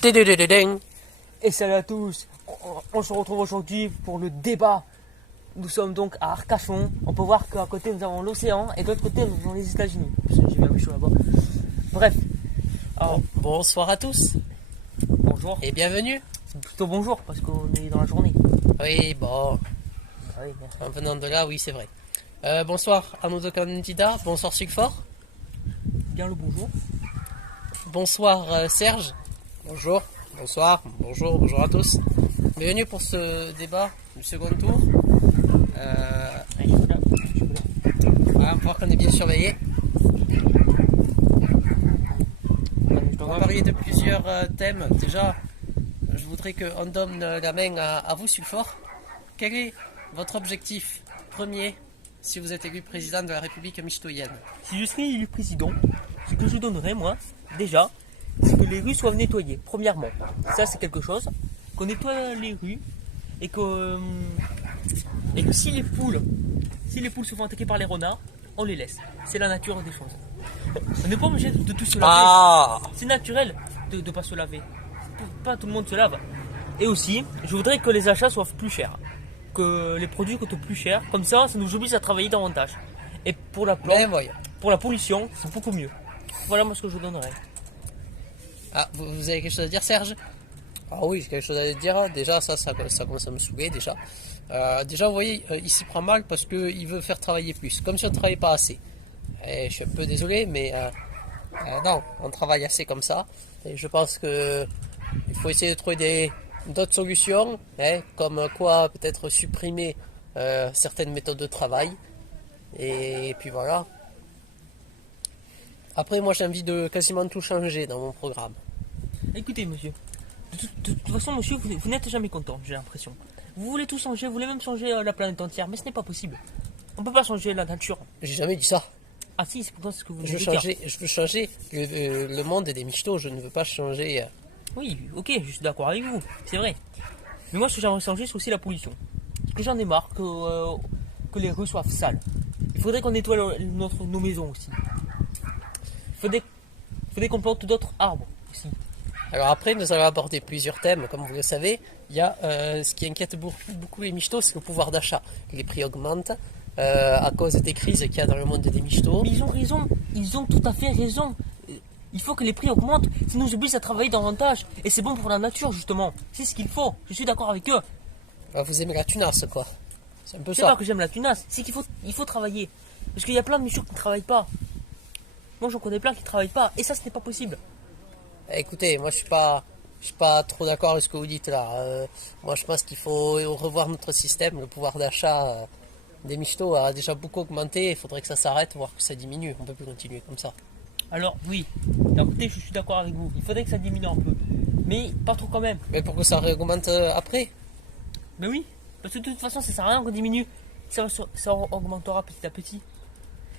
Tududududung. Et salut à tous, on se retrouve aujourd'hui pour le débat. Nous sommes donc à Arcachon. On peut voir qu'à côté nous avons l'océan et de l'autre côté nous avons les États-Unis. J'ai bien vu chaud là-bas. Bref, alors, Bonsoir à tous bonjour. et bienvenue. C'est plutôt bonjour parce qu'on est dans la journée. Oui, bon, Ah oui, merci. en venant de là, oui, c'est vrai. Bonsoir à nos deux candidats. Bonsoir Sucfort. Bien le bonjour. Bonsoir Serge. Bonjour. Bonsoir. Bonjour. Bonjour à tous. Bienvenue pour ce débat du second tour. Allez, là, je suis là. On va voir qu'on est bien surveillé. Je On dois va parler de plusieurs thèmes. Déjà, je voudrais qu'on donne la main à vous, Sucfort. Quel est votre objectif premier si vous êtes élu président de la République mictoyenne? Si je serais élu président, ce que je donnerais, moi, déjà, c'est que les rues soient nettoyées, premièrement. Ça, c'est quelque chose. Qu'on nettoie les rues et que si les poules se font attaquer par les renards, on les laisse. C'est la nature des choses. On n'est pas obligé de tout se laver. Ah, C'est naturel de ne pas se laver. Pas tout le monde se lave. Et aussi, je voudrais que les achats soient plus chers. Que les produits coûtent plus cher. Comme ça nous oblige à travailler davantage. Et pour la ben voyons. pour la pollution, c'est beaucoup mieux. Voilà moi ce que je donnerais. Ah, vous avez quelque chose à dire, Serge? Ah oui, j'ai quelque chose à dire. Déjà, ça commence à me saouler, déjà. Déjà, vous voyez, il s'y prend mal parce qu'il veut faire travailler plus. Comme si on ne travaillait pas assez. Et je suis un peu désolé, mais non, on travaille assez comme ça. Et je pense que il faut essayer de trouver d'autres solutions, hein, comme quoi peut-être supprimer certaines méthodes de travail. Et puis voilà. Après, moi, j'ai envie de quasiment tout changer dans mon programme. Écoutez monsieur, de toute façon monsieur, vous n'êtes jamais content, j'ai l'impression. Vous voulez tout changer, vous voulez même changer la planète entière, mais ce n'est pas possible. On peut pas changer la nature. J'ai jamais dit ça. Ah si, c'est pourtant ce que vous Je veux venez de dire. changer le monde des michtos. Je ne veux pas changer. Oui, ok, je suis d'accord avec vous, c'est vrai. Mais moi, ce que j'aimerais changer, c'est aussi la pollution. Parce que j'en ai marre que les rues soient sales. Il faudrait qu'on nettoie nos maisons aussi. Il faudrait qu'on plante d'autres arbres aussi. Alors après, nous allons aborder plusieurs thèmes, comme vous le savez. Il y a ce qui inquiète beaucoup les michtos, c'est le pouvoir d'achat. Les prix augmentent à cause des crises qu'il y a dans le monde des michtos. Mais ils ont raison, ils ont tout à fait raison. Il faut que les prix augmentent, ça nous oblige à travailler davantage. Et c'est bon pour la nature, justement. C'est ce qu'il faut, je suis d'accord avec eux. Vous aimez la tunasse, quoi. C'est un peu C'est ça. pas que j'aime la tunasse, c'est qu'il faut travailler. Parce qu'il y a plein de michtos qui ne travaillent pas. Moi, j'en connais plein qui ne travaillent pas, et ça, ce n'est pas possible. Écoutez, moi, je suis pas trop d'accord avec ce que vous dites là. Moi, je pense qu'il faut revoir notre système. Le pouvoir d'achat des michtos a déjà beaucoup augmenté. Il faudrait que ça s'arrête, voire que ça diminue. On peut plus continuer comme ça. Alors, oui, d'un côté, je suis d'accord avec vous. Il faudrait que ça diminue un peu. Mais pas trop quand même. Mais pour que ça réaugmente après. Mais oui, parce que de toute façon, ça sert à rien qu'on diminue. Ça augmentera petit à petit.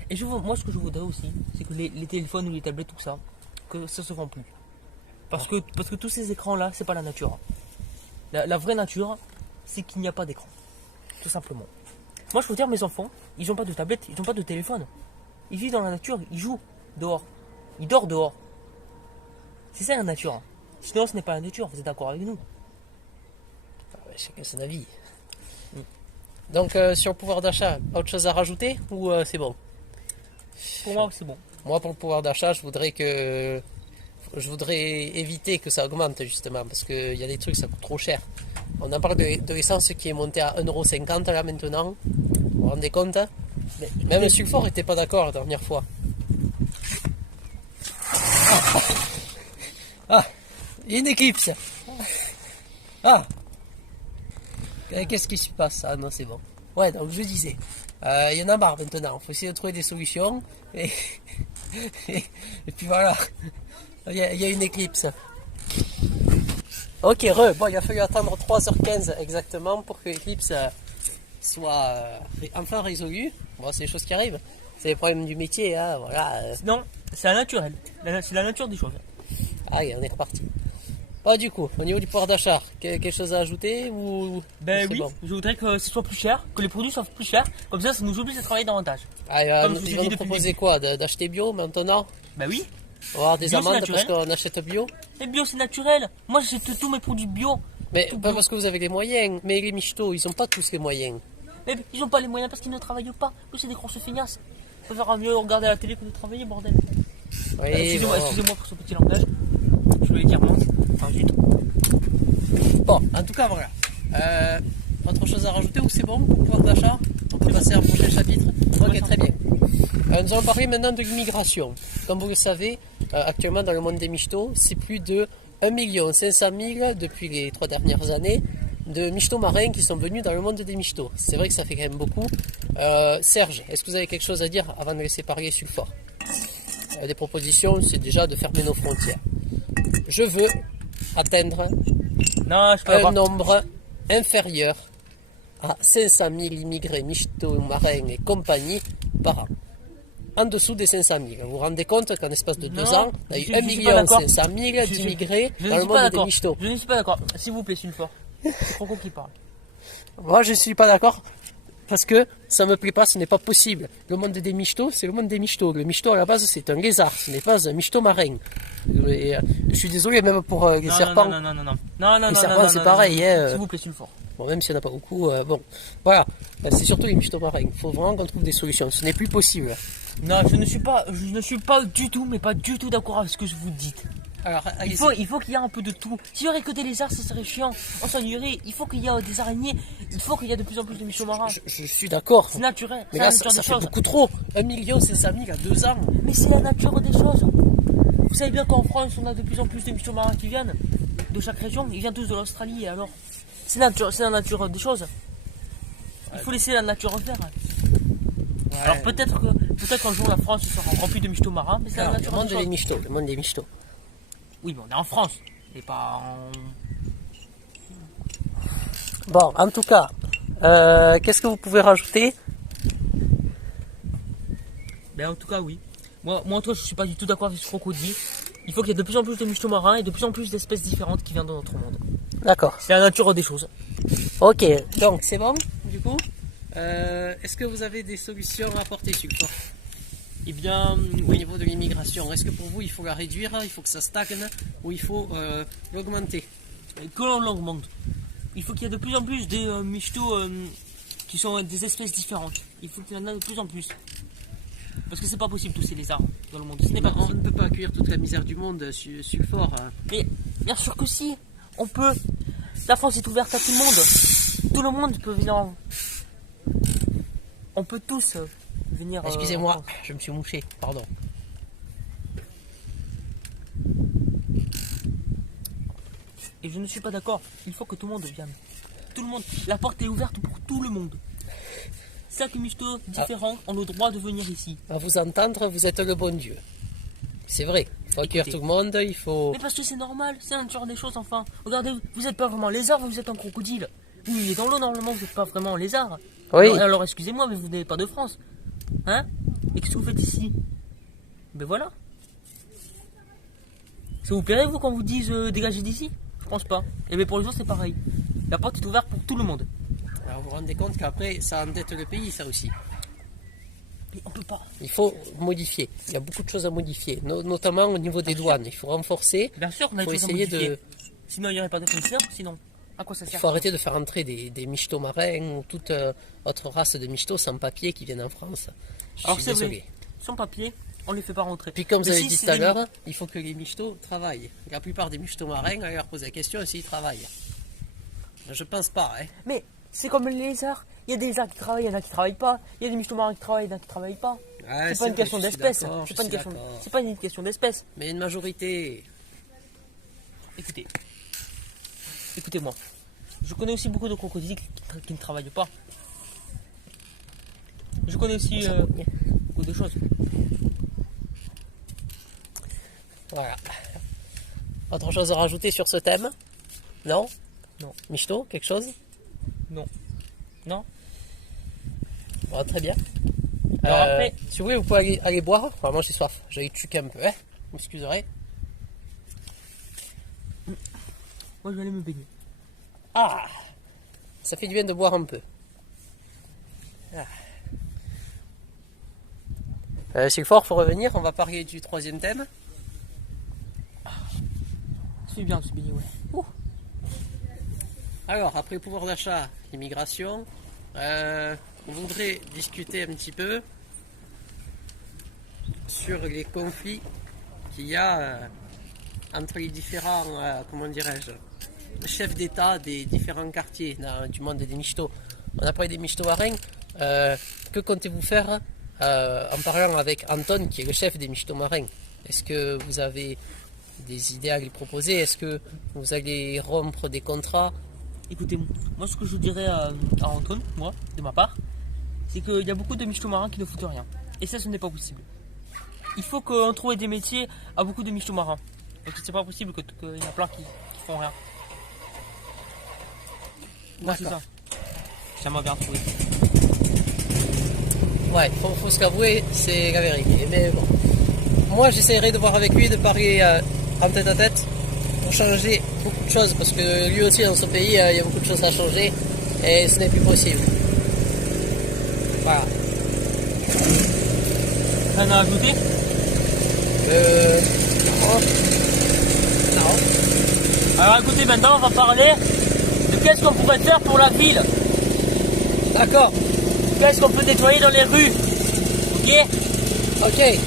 Et moi, ce que je voudrais aussi, c'est que les téléphones ou les tablettes, tout ça, que ça se vend plus. Parce que tous ces écrans-là, c'est pas la nature. La vraie nature, c'est qu'il n'y a pas d'écran. Tout simplement. Moi, je veux dire, mes enfants, ils n'ont pas de tablette, ils n'ont pas de téléphone. Ils vivent dans la nature, ils jouent dehors. Ils dorment dehors. C'est ça la nature. Sinon, ce n'est pas la nature, vous êtes d'accord avec nous? Chacun son avis. Donc, sur le pouvoir d'achat, autre chose à rajouter ou c'est bon? Pour moi, c'est bon. Moi, pour le pouvoir d'achat, je voudrais éviter que ça augmente justement parce qu'il y a des trucs, ça coûte trop cher. On en parle de l'essence qui est montée à 1,50 € là maintenant. Vous vous rendez compte? Même le Sucfort n'était pas d'accord la dernière fois. Ah, une éclipse. Ah, qu'est-ce qui se passe? Ah non, c'est bon. Ouais, donc je disais, il y en a marre maintenant. Il faut essayer de trouver des solutions. Et puis voilà. Il y a une éclipse. Ok, bon, il a fallu attendre 3h15 exactement pour que l'éclipse soit enfin résolue. Bon, c'est des choses qui arrivent. C'est les problèmes du métier, hein, voilà. Non, c'est la naturel. C'est la nature des choses. Allez, on est reparti. Bon, du coup, au niveau du pouvoir d'achat, quelque chose à ajouter ou Ben c'est oui, bon? je voudrais que ce soit plus cher, que les produits soient plus chers. Comme ça nous oblige à travailler davantage. Allez, Comme je vous ai ils dit vont nous depuis le proposer quoi? D'acheter bio maintenant? Ben oui, On va avoir des Bio, c'est amendes parce naturel. qu'on achète bio. Les bio, c'est naturel. Moi, j'achète tous mes produits bio. Mais Tout pas bio. parce que vous avez les moyens. Mais les michtos, ils ont pas tous les moyens. Mais ils n'ont pas les moyens parce qu'ils ne travaillent pas. Eux, c'est des grosses feignasses. Ça fera mieux regarder la télé que de travailler, bordel. Oui, Excusez-moi, bon. excusez-moi pour ce petit langage. Je voulais dire moi. Enfin, zut. Bon, en tout cas, voilà. Autre chose à rajouter ou c'est bon pour pouvoir d'achat? On peut passer à un prochain chapitre. Ok, très bien. Nous allons parler maintenant de l'immigration. Comme vous le savez, actuellement dans le monde des michtos, c'est plus de 1 500 000 depuis les 3 dernières années de michtos marins qui sont venus dans le monde des michtos. C'est vrai que ça fait quand même beaucoup. Serge, est-ce que vous avez quelque chose à dire avant de laisser parler Sulfort? Des propositions, c'est déjà de fermer nos frontières. Je veux atteindre Non, je peux un pas. nombre inférieur à 500 000 immigrés michtos, marins et compagnie par an. En dessous des 500 000. Vous vous rendez compte qu'en l'espace de 2 Non, ans, on a eu je 1 suis pas d'accord. 500 000 d'immigrés Je dans ne le suis pas monde des d'accord. michtos. Je ne suis pas d'accord. S'il vous plaît, Sulfort. C'est Croco qui parle. Moi, je ne suis pas d'accord parce que ça me plaît pas, ce n'est pas possible. Le monde des michtos, c'est le monde des michtos. Le michto, à la base, c'est un lézard, ce n'est pas un michto marin. Et, je suis désolé, même pour les serpents. Non, Les serpents, c'est pareil, hein. S'il vous plaît, Sulfort. Bon, même s'il n'y en a pas beaucoup, bon. Voilà, c'est surtout les michtos marins. Il faut vraiment qu'on trouve des solutions. Ce n'est plus possible. Non, je ne suis pas du tout, mais pas du tout d'accord avec ce que vous dites. Alors, Il faut qu'il y ait un peu de tout. S'il y aurait que des lézards, ça serait chiant. On s'ennuierait. Il faut qu'il y ait des araignées. Il faut qu'il y ait de plus en plus de michtos marins. je suis d'accord. C'est naturel. Mais C'est là, la nature ça des fait choses. beaucoup trop. 1 500 000 à 2 ans. Mais c'est la nature des choses. Vous savez bien qu'en France, on a de plus en plus de michtos marins qui viennent de chaque région. Ils viennent tous de l'Australie. Et alors, c'est la nature des choses. Il faut laisser la nature faire. Ouais. Alors peut-être qu'un jour la France sera remplie de michtos marins, mais c'est la Alors, le nature monde des des choses. michtos. Le monde des michtos. Oui, mais on est en France. Et pas en... Bon, en tout cas, qu'est-ce que vous pouvez rajouter? Ben en tout cas, oui. Moi en tout cas, je suis pas du tout d'accord avec ce crocodile. Il faut qu'il y ait de plus en plus de michtos marins et de plus en plus d'espèces différentes qui viennent dans notre monde. D'accord. C'est la nature des choses. Ok, donc c'est bon, du coup. Est-ce que vous avez des solutions à apporter sur le fort Eh bien, au niveau de l'immigration? Est-ce que pour vous, il faut la réduire, il faut que ça stagne ou il faut l'augmenter? que l'on l'augmente. Il faut qu'il y ait de plus en plus des michtos qui sont des espèces différentes. Il faut qu'il y en ait de plus en plus. Parce que c'est pas possible tous ces lézards dans le monde. Ce n'est pas On possible. ne peut pas accueillir toute la misère du monde sur le fort. Hein. Mais bien sûr que si, on peut. La France est ouverte à tout le monde. Tout le monde peut venir. On peut tous venir. en Excusez-moi, France. je me suis mouché, pardon. Et je ne suis pas d'accord. Il faut que tout le monde vienne. Tout le monde. La porte est ouverte pour tout le monde. Chaque michto différent ont le droit de venir ici. À vous entendre, vous êtes le bon Dieu. C'est vrai, il faut accueillir Écoutez. tout le monde, il faut... Mais parce que c'est normal, c'est la nature des choses enfin. Regardez, vous n'êtes pas vraiment lézard, vous êtes un crocodile. Vous vivez dans l'eau normalement, vous n'êtes pas vraiment un lézard. Oui. Alors excusez-moi, mais vous n'êtes pas de France. Hein? Et qu'est-ce que vous faites ici? Ben voilà. Ça vous plairait vous quand vous dise dégagez d'ici? Je pense pas. Et bien pour les autres c'est pareil. La porte est ouverte pour tout le monde. Alors vous vous rendez compte qu'après, ça endette le pays, ça aussi. Mais on peut pas. Il faut modifier. Il y a beaucoup de choses à modifier, notamment au niveau des douanes. Il faut renforcer. Bien sûr, on a Il faut des choses à essayer modifier. de... Sinon il n'y aurait pas de fournisseurs, sinon. À quoi ça Il sert? faut arrêter de faire entrer des michtos marins ou toute autre race de michtos sans papier qui viennent en France. Je Alors suis c'est désolé. vrai, sans papier, on les fait pas rentrer. Puis comme vous Mais avez si, dit c'est tout à des- l'heure, il faut que les michtos travaillent. La plupart des michtos marins, on leur pose la question s'ils travaillent. Je pense pas, hein. Mais c'est comme les lézards. Il y a des lézards qui travaillent, il y en a qui travaillent pas. Il y a des michtos marins qui travaillent, il y en a qui travaillent pas. Ouais, C'est pas une vrai, question je suis d'espèce. d'accord, je C'est pas une suis question. d'accord. C'est pas une question d'espèce. Mais une majorité... Écoutez, écoutez-moi. Je connais aussi beaucoup de crocodiles qui ne travaillent pas. Je connais aussi beaucoup de choses. Voilà. Autre chose à rajouter sur ce thème? Non? Non. Michto, quelque chose? Non. Non. Bon, très bien. Alors après- si vous voulez, vous pouvez aller boire. Enfin, moi j'ai soif. J'ai tué un peu, hein. Vous m'excuserez. Moi je vais aller me baigner. Ah! Ça fait du bien de boire un peu. Ah. C'est fort, faut revenir. On va parler du troisième thème. fait bien ce billet, ouais. Ouh. Alors, après pouvoir d'achat, immigration, on voudrait discuter un petit peu sur les conflits qu'il y a entre les différents, comment dirais-je, chefs d'État des différents quartiers du monde des michtos. On a parlé des michtos marins. Que comptez-vous faire en parlant avec Anton, qui est le chef des michtos marins? Est-ce que vous avez des idées à lui proposer? Est-ce que vous allez rompre des contrats? Écoutez, moi ce que je dirais à Anton, moi, de ma part, c'est qu'il y a beaucoup de michtos marins qui ne foutent rien. Et ça, ce n'est pas possible. Il faut qu'on trouve des métiers à beaucoup de michtos marins. Donc c'est pas possible qu'il y en a plein qui font rien. Moi c'est ça. J'aimerais bien trouver. Ouais, faut se l'avouer, c'est la vérité. Mais bon, moi j'essaierai de voir avec lui, de parler en tête à tête pour changer beaucoup de choses, parce que lui aussi dans son pays, il y a beaucoup de choses à changer et ce n'est plus possible. Voilà. Rien à ajouter? Non. Alors écoutez, maintenant on va parler de qu'est-ce qu'on pourrait faire pour la ville. D'accord. Qu'est-ce qu'on peut nettoyer dans les rues? Ok? Ok.